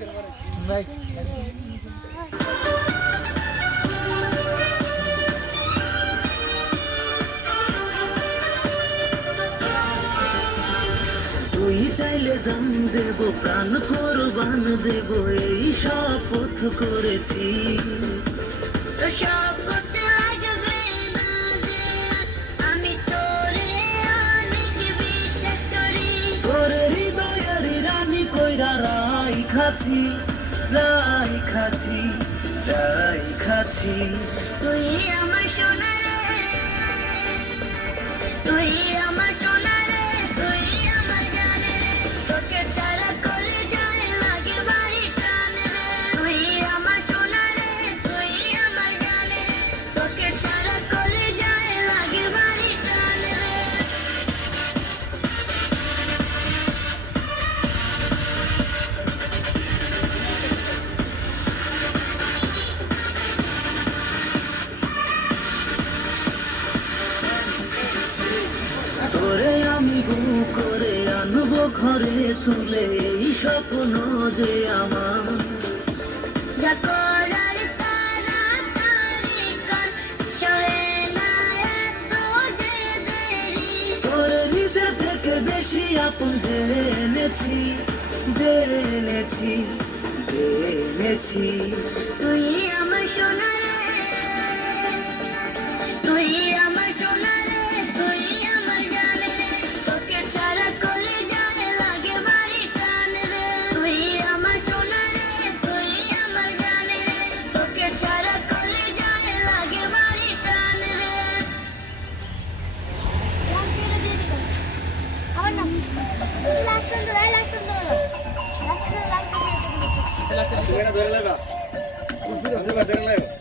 তুই চাইলে জান দেব, প্রাণ কোরবান দেব, এই শপথ করেছি। খাছি লাই খাছি লাই খাছি তুই আমার সোনা রে, তুই আমার সোনা রে, তুই আমার জান রে, তোকে ছাড়া কলে যায় লাগে বাড়ি টান রে। তুই আমার সোনা রে, তুই আমার জান রে, তোকে ছাড়া কলে যায় লাগে বাড়ি টান রে। তোরে আমি গু করে আনবো ঘরে তুলে, এই স্বপ্ন যে আমার। যা করার তাড়াতাড়ি কর, চলে না এত যে দেরি। তোরে নিজে থেকে বেশি আপন জেনেছি জেনেছি জেনেছি। তুই আমার সোনা রে, তুই আমার সোনা রে, তুই আমার জান রে, তোকে ছাড়া কলে যায় লাগে বাড়ি টান রে। তুই আমার সোনা রে, তুই আমার জান রে, তোকে ছাড়া কলে যায় লাগে বাড়ি টান রে। আমার নাম লাস্ট ধরে লাস্ট ধরে লাস্ট ধরে লাগা ধরে লাগা